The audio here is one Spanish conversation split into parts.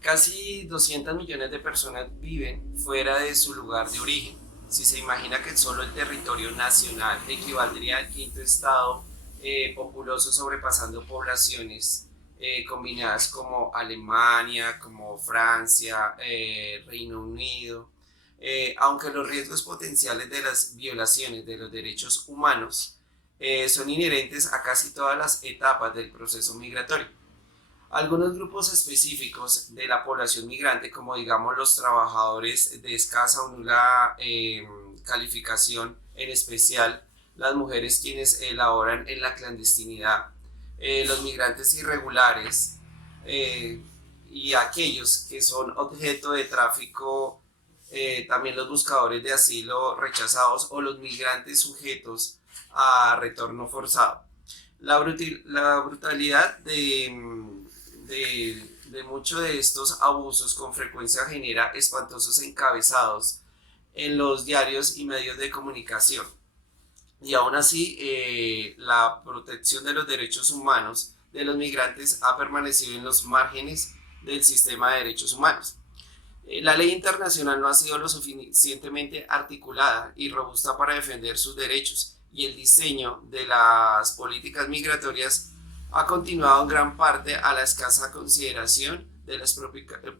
Casi 200 millones de personas viven fuera de su lugar de origen. Si se imagina que solo el territorio nacional equivaldría al quinto estado populoso, sobrepasando poblaciones combinadas como Alemania, como Francia, Reino Unido, aunque los riesgos potenciales de las violaciones de los derechos humanos son inherentes a casi todas las etapas del proceso migratorio. Algunos grupos específicos de la población migrante, como digamos los trabajadores de escasa o nula calificación, en especial las mujeres quienes laboran en la clandestinidad, los migrantes irregulares y aquellos que son objeto de tráfico, también los buscadores de asilo rechazados o los migrantes sujetos a retorno forzado. La brutalidad de muchos de estos abusos con frecuencia genera espantosos encabezados en los diarios y medios de comunicación. Y aún así, la protección de los derechos humanos de los migrantes ha permanecido en los márgenes del sistema de derechos humanos. La ley internacional no ha sido lo suficientemente articulada y robusta para defender sus derechos, y el diseño de las políticas migratorias ha continuado en gran parte a la escasa consideración de las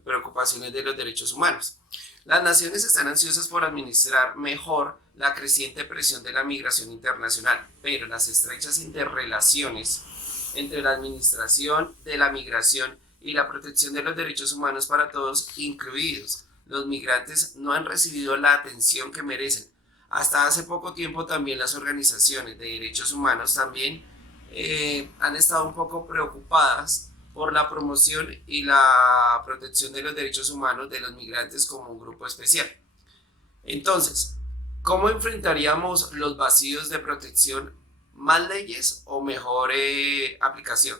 preocupaciones de los derechos humanos. Las naciones están ansiosas por administrar mejor la creciente presión de la migración internacional, pero las estrechas interrelaciones entre la administración de la migración y la protección de los derechos humanos para todos, incluidos los migrantes, no han recibido la atención que merecen. Hasta hace poco tiempo también las organizaciones de derechos humanos también han estado un poco preocupadas por la promoción y la protección de los derechos humanos de los migrantes como un grupo especial. Entonces, ¿cómo enfrentaríamos los vacíos de protección? ¿Más leyes o mejor aplicación?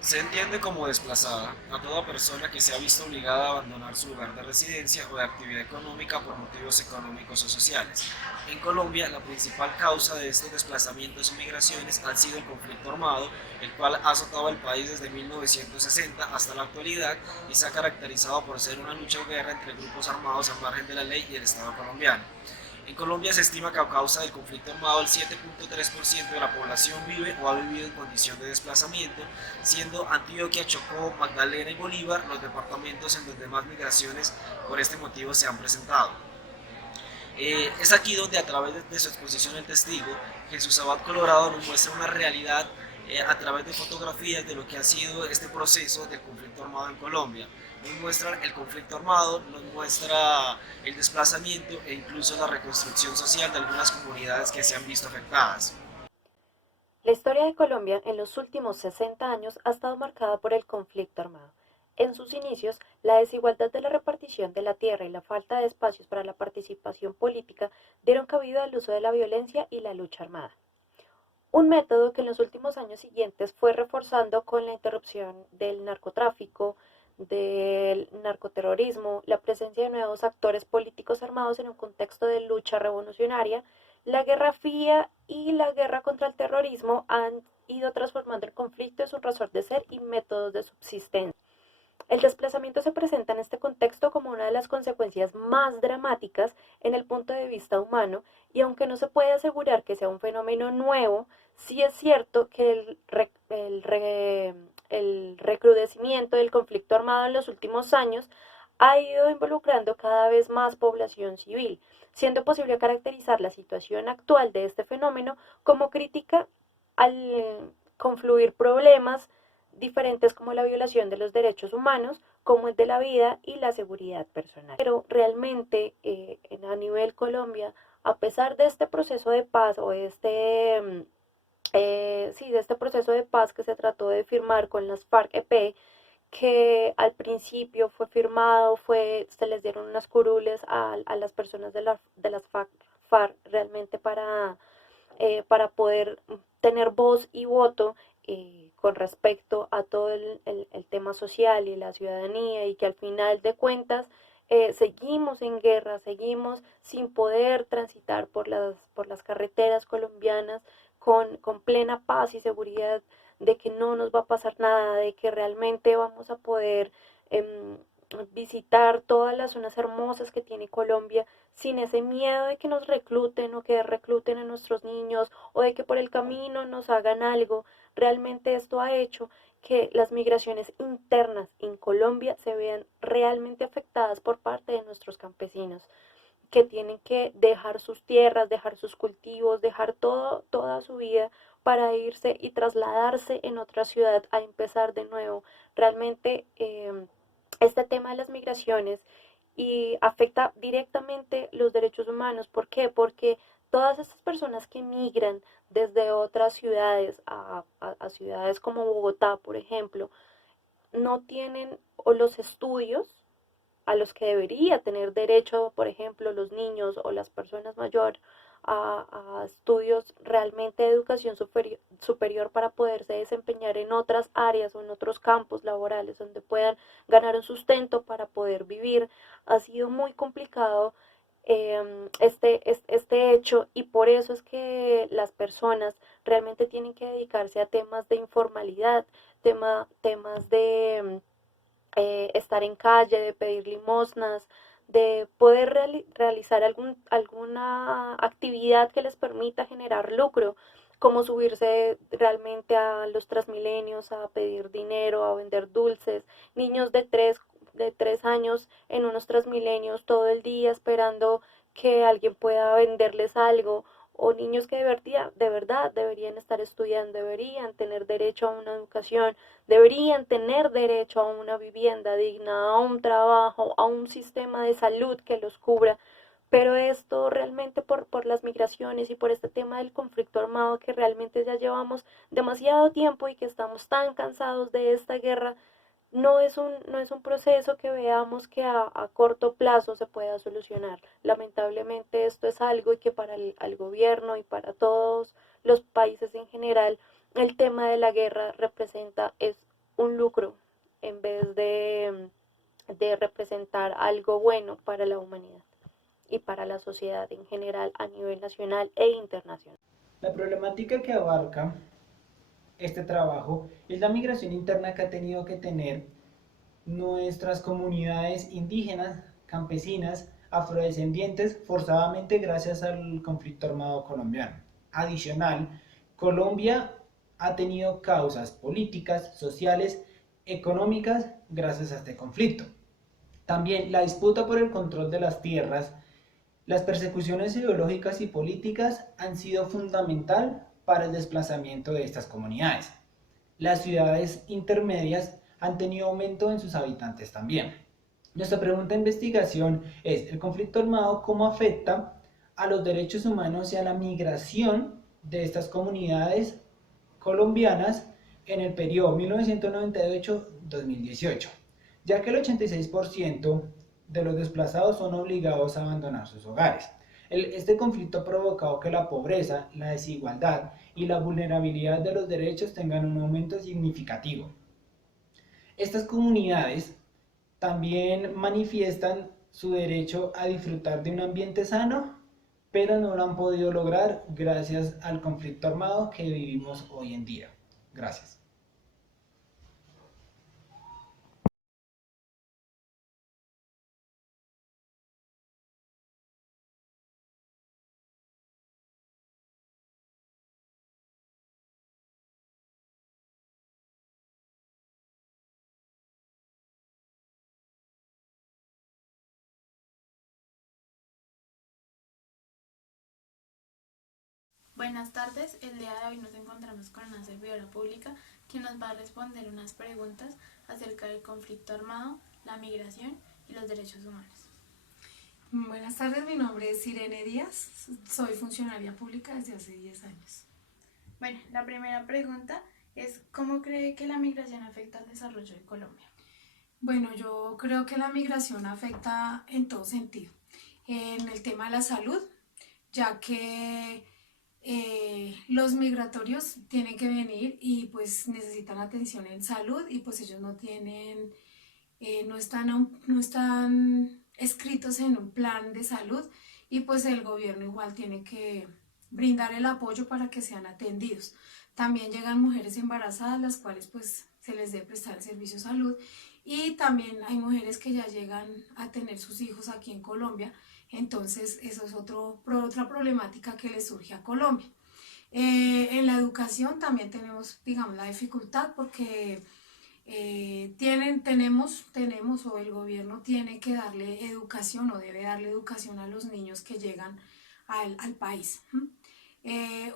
Se entiende como desplazada a toda persona que se ha visto obligada a abandonar su lugar de residencia o de actividad económica por motivos económicos o sociales. En Colombia, la principal causa de estos desplazamientos o migraciones ha sido el conflicto armado, el cual ha azotado al país desde 1960 hasta la actualidad y se ha caracterizado por ser una lucha o guerra entre grupos armados al margen de la ley y el Estado colombiano. En Colombia se estima que a causa del conflicto armado el 7.3% de la población vive o ha vivido en condición de desplazamiento, siendo Antioquia, Chocó, Magdalena y Bolívar los departamentos en donde más migraciones por este motivo se han presentado. Es aquí donde a través de su exposición El Testigo, Jesús Abad Colorado nos muestra una realidad a través de fotografías de lo que ha sido este proceso del conflicto armado en Colombia. Nos muestra el conflicto armado, nos muestra el desplazamiento e incluso la reconstrucción social de algunas comunidades que se han visto afectadas. La historia de Colombia en los últimos 60 años ha estado marcada por el conflicto armado. En sus inicios, la desigualdad de la repartición de la tierra y la falta de espacios para la participación política dieron cabida al uso de la violencia y la lucha armada. Un método que en los últimos años siguientes fue reforzando con la interrupción del narcotráfico, del narcoterrorismo, la presencia de nuevos actores políticos armados en un contexto de lucha revolucionaria, la Guerra Fría y la guerra contra el terrorismo han ido transformando el conflicto en su razón de ser y métodos de subsistencia. El desplazamiento se presenta en este contexto como una de las consecuencias más dramáticas en el punto de vista humano, y aunque no se puede asegurar que sea un fenómeno nuevo, sí es cierto que el recrudecimiento del conflicto armado en los últimos años ha ido involucrando cada vez más población civil, siendo posible caracterizar la situación actual de este fenómeno como crítica al confluir problemas diferentes como la violación de los derechos humanos, como el de la vida y la seguridad personal. Pero realmente a nivel Colombia, a pesar de este proceso de paz o de sí, de este proceso de paz que se trató de firmar con las FARC-EP, que al principio fue firmado, se les dieron unas curules a las personas de las FARC realmente para poder tener voz y voto con respecto a todo el tema social y la ciudadanía, y que al final de cuentas seguimos en guerra, seguimos sin poder transitar por las carreteras colombianas con plena paz y seguridad de que no nos va a pasar nada, de que realmente vamos a poder visitar todas las zonas hermosas que tiene Colombia sin ese miedo de que nos recluten o que recluten a nuestros niños o de que por el camino nos hagan algo. Realmente esto ha hecho que las migraciones internas en Colombia se vean realmente afectadas por parte de nuestros campesinos, que tienen que dejar sus tierras, dejar sus cultivos, dejar toda su vida para irse y trasladarse en otra ciudad a empezar de nuevo. Realmente este tema de las migraciones y afecta directamente los derechos humanos. ¿Por qué? Porque todas estas personas que migran desde otras ciudades a ciudades como Bogotá, por ejemplo, no tienen o los estudios a los que debería tener derecho, por ejemplo, los niños o las personas mayores a estudios realmente de educación superior para poderse desempeñar en otras áreas o en otros campos laborales donde puedan ganar un sustento para poder vivir. Ha sido muy complicado este hecho y por eso es que las personas realmente tienen que dedicarse a temas de informalidad, temas de estar en calle, de pedir limosnas, de poder realizar alguna actividad que les permita generar lucro, como subirse realmente a los transmilenios a pedir dinero, a vender dulces, niños de 3 años en unos transmilenios todo el día esperando que alguien pueda venderles algo, o niños que de verdad deberían estar estudiando, deberían tener derecho a una educación, deberían tener derecho a una vivienda digna, a un trabajo, a un sistema de salud que los cubra. Pero esto realmente por las migraciones y por este tema del conflicto armado que realmente ya llevamos demasiado tiempo y que estamos tan cansados de esta guerra, no es un proceso que veamos que a corto plazo se pueda solucionar. Lamentablemente esto es algo que para el gobierno y para todos los países en general, el tema de la guerra representa es un lucro en vez de representar algo bueno para la humanidad y para la sociedad en general a nivel nacional e internacional. La problemática que abarca este trabajo es la migración interna que ha tenido que tener nuestras comunidades indígenas, campesinas, afrodescendientes, forzadamente gracias al conflicto armado colombiano. Adicional, Colombia ha tenido causas políticas, sociales, económicas gracias a este conflicto. También la disputa por el control de las tierras, las persecuciones ideológicas y políticas han sido fundamental para el desplazamiento de estas comunidades. Las ciudades intermedias han tenido aumento en sus habitantes también. Nuestra pregunta de investigación es: ¿el conflicto armado cómo afecta a los derechos humanos y a la migración de estas comunidades colombianas en el periodo 1998-2018? Ya que el 86% de los desplazados son obligados a abandonar sus hogares. Este conflicto ha provocado que la pobreza, la desigualdad y la vulnerabilidad de los derechos tengan un aumento significativo. Estas comunidades también manifiestan su derecho a disfrutar de un ambiente sano, pero no lo han podido lograr gracias al conflicto armado que vivimos hoy en día. Gracias. Buenas tardes, el día de hoy nos encontramos con una servidora pública que nos va a responder unas preguntas acerca del conflicto armado, la migración y los derechos humanos. Buenas tardes, mi nombre es Irene Díaz, soy funcionaria pública desde hace 10 años. Bueno, la primera pregunta es ¿cómo cree que la migración afecta al desarrollo de Colombia? Bueno, yo creo que la migración afecta en todo sentido. En el tema de la salud, ya que los migratorios tienen que venir y pues necesitan atención en salud y pues ellos no están escritos en un plan de salud y pues el gobierno igual tiene que brindar el apoyo para que sean atendidos. También llegan mujeres embarazadas, las cuales pues se les debe prestar el servicio de salud. Y también hay mujeres que ya llegan a tener sus hijos aquí en Colombia. Entonces, eso es otra problemática que le surge a Colombia. En la educación también tenemos, digamos, la dificultad porque tenemos o el gobierno tiene que darle educación o debe darle educación a los niños que llegan al país.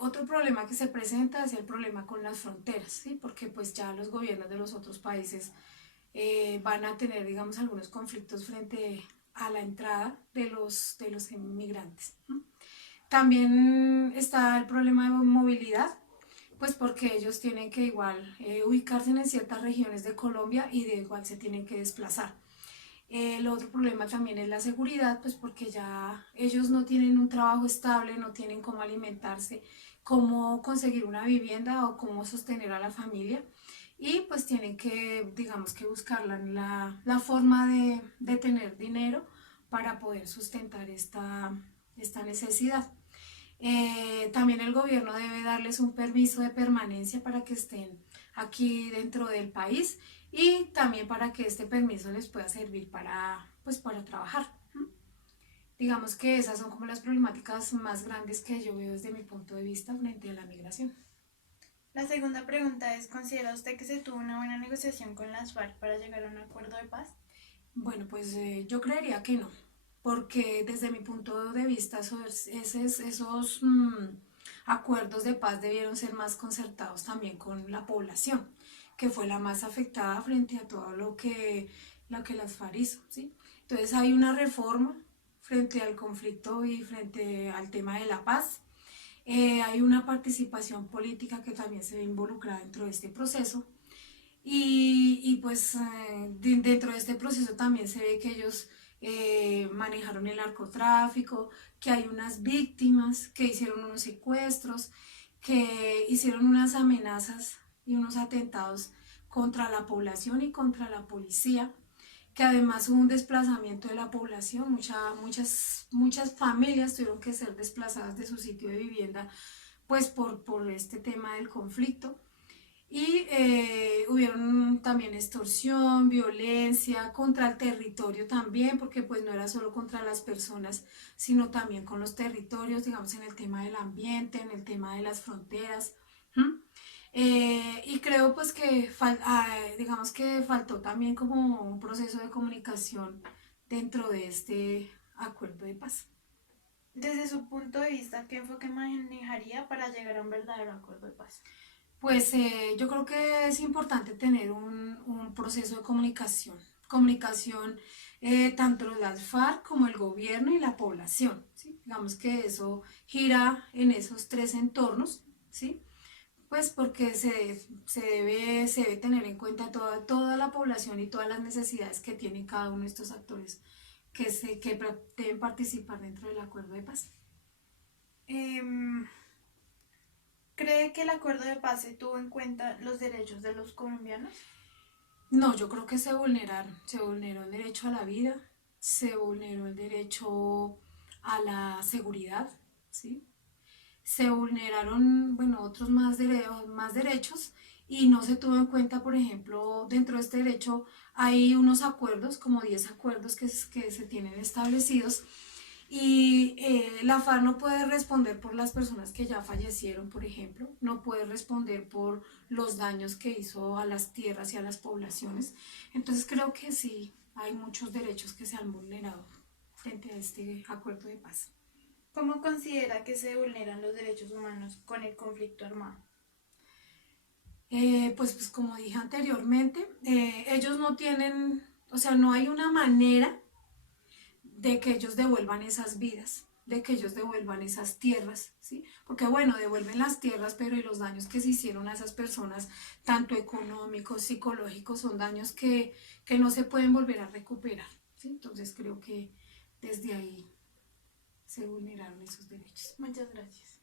Otro problema que se presenta es el problema con las fronteras, ¿sí? Porque pues ya los gobiernos de los otros países van a tener, digamos, algunos conflictos frente a la entrada de los inmigrantes. También está el problema de movilidad, pues porque ellos tienen que igual ubicarse en ciertas regiones de Colombia y de igual se tienen que desplazar. El otro problema también es la seguridad, pues porque ya ellos no tienen un trabajo estable, no tienen cómo alimentarse, cómo conseguir una vivienda o cómo sostener a la familia y pues tienen que, digamos que buscar la forma de tener dinero para poder sustentar esta necesidad. También el gobierno debe darles un permiso de permanencia para que estén aquí dentro del país y también para que este permiso les pueda servir pues, para trabajar. Digamos que esas son como las problemáticas más grandes que yo veo desde mi punto de vista frente a la migración. La segunda pregunta es, ¿considera usted que se tuvo una buena negociación con las FARC para llegar a un acuerdo de paz? Bueno, pues yo creería que no, porque desde mi punto de vista esos acuerdos de paz debieron ser más concertados también con la población, que fue la más afectada frente a todo lo que las FARC hizo, ¿sí? Entonces hay una reforma frente al conflicto y frente al tema de la paz. Hay una participación política que también se ve involucrada dentro de este proceso y pues dentro de este proceso también se ve que ellos manejaron el narcotráfico, que hay unas víctimas, que hicieron unos secuestros, que hicieron unas amenazas y unos atentados contra la población y contra la policía, que además hubo un desplazamiento de la población, muchas familias tuvieron que ser desplazadas de su sitio de vivienda pues por este tema del conflicto. Y hubieron también extorsión, violencia contra el territorio también, porque pues no era solo contra las personas, sino también con los territorios, digamos en el tema del ambiente, en el tema de las fronteras. Y creo pues que digamos que faltó también como un proceso de comunicación dentro de este acuerdo de paz. Desde su punto de vista, ¿qué enfoque manejaría para llegar a un verdadero acuerdo de paz? Pues yo creo que es importante tener un proceso de comunicación tanto de las FARC como el gobierno y la población, ¿sí? Digamos que eso gira en esos tres entornos, ¿sí? Pues porque se debe tener en cuenta toda la población y todas las necesidades que tienen cada uno de estos actores que deben participar dentro del acuerdo de paz. Em, ¿Cree que el acuerdo de paz se tuvo en cuenta los derechos de los colombianos? No, yo creo que se vulneró el derecho a la vida, se vulneró el derecho a la seguridad, ¿sí? Se vulneraron, bueno, otros más derechos y no se tuvo en cuenta, por ejemplo, dentro de este derecho hay unos acuerdos, como 10 acuerdos que se tienen establecidos y la FARC no puede responder por las personas que ya fallecieron, por ejemplo, no puede responder por los daños que hizo a las tierras y a las poblaciones. Entonces creo que sí, hay muchos derechos que se han vulnerado frente a este acuerdo de paz. ¿Cómo considera que se vulneran los derechos humanos con el conflicto armado? Pues como dije anteriormente, ellos no tienen, o sea, no hay una manera de que ellos devuelvan esas vidas, de que ellos devuelvan esas tierras, ¿sí? Porque bueno, devuelven las tierras, pero y los daños que se hicieron a esas personas, tanto económicos, psicológicos, son daños que no se pueden volver a recuperar, ¿sí? Entonces creo que desde ahí se vulneraron esos derechos. Muchas gracias.